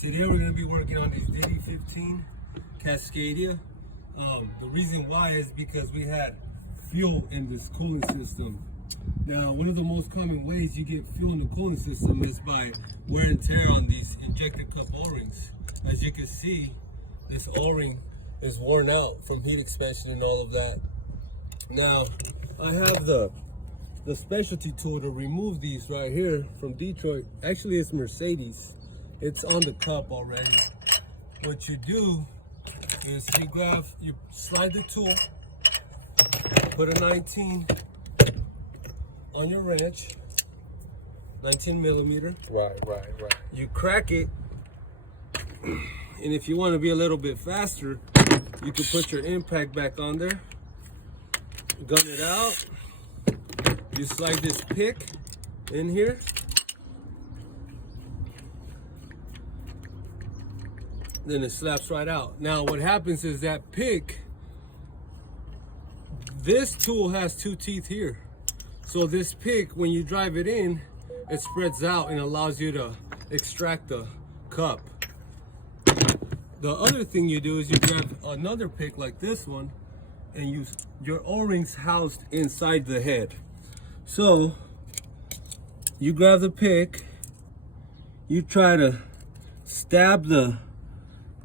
Today we're going to be working on these DD15 Cascadia. The reason why is because we had fuel in this cooling system. Now, one of the most common ways you get fuel in the cooling system is by wear and tear on these injector cup O-rings. As you can see, this O-ring is worn out from heat expansion and all of that. Now, I have the specialty tool to remove these right here from Detroit. Actually, it's Mercedes. It's on the cup already. What you do is you slide the tool, put a 19 on your wrench, 19 millimeter. Right. You crack it, and if you want to be a little bit faster, you can put your impact back on there, gun it out. You slide this pick in here. Then it slaps right out. Now what happens is that pick, this tool has two teeth here. So this pick, when you drive it in, it spreads out and allows you to extract the cup. The other thing you do is you grab another pick like this one, and your O-rings housed inside the head. So you grab the pick, you try to stab the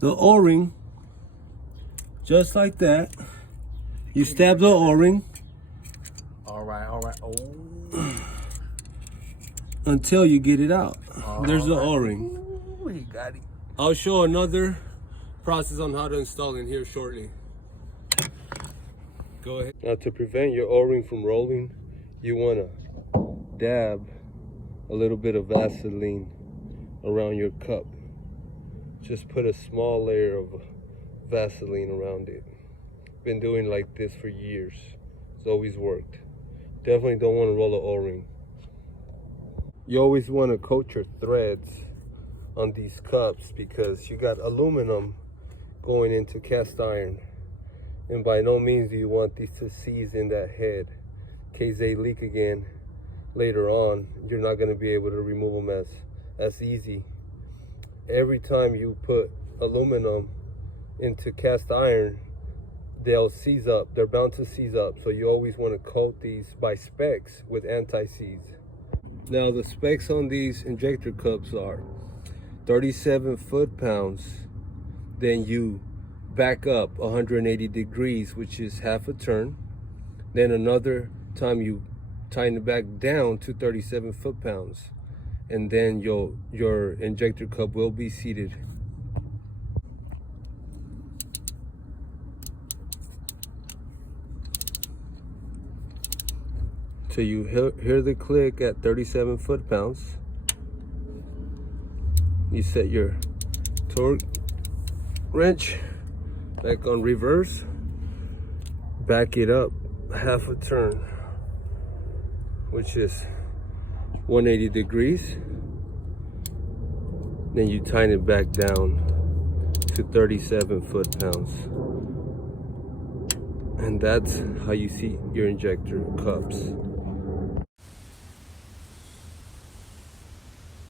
O-ring just like that. You stab the O-ring. All right. Oh. Until you get it out. There's the O-ring. We got it. I'll show another process on how to install in here shortly. Go ahead. Now, to prevent your O-ring from rolling, you want to dab a little bit of Vaseline around your cup. Just put a small layer of Vaseline around it. Been doing like this for years. It's always worked. Definitely don't want to roll an O-ring. You always want to coat your threads on these cups because you got aluminum going into cast iron. And by no means do you want these to seize in that head. In case they leak again later on, you're not going to be able to remove them as easy. Every time you put aluminum into cast iron, they'll seize up. They're bound to seize up. So you always want to coat these by specs with anti-seize. Now the specs on these injector cups are 37 foot-pounds. Then you back up 180 degrees, which is half a turn. Then another time you tighten it back down to 37 foot-pounds. And then your injector cup will be seated. So you hear the click at 37 foot-pounds. You set your torque wrench back on reverse. Back it up half a turn, which is 180 degrees. Then you tighten it back down to 37 foot-pounds. And that's how you seat your injector cups.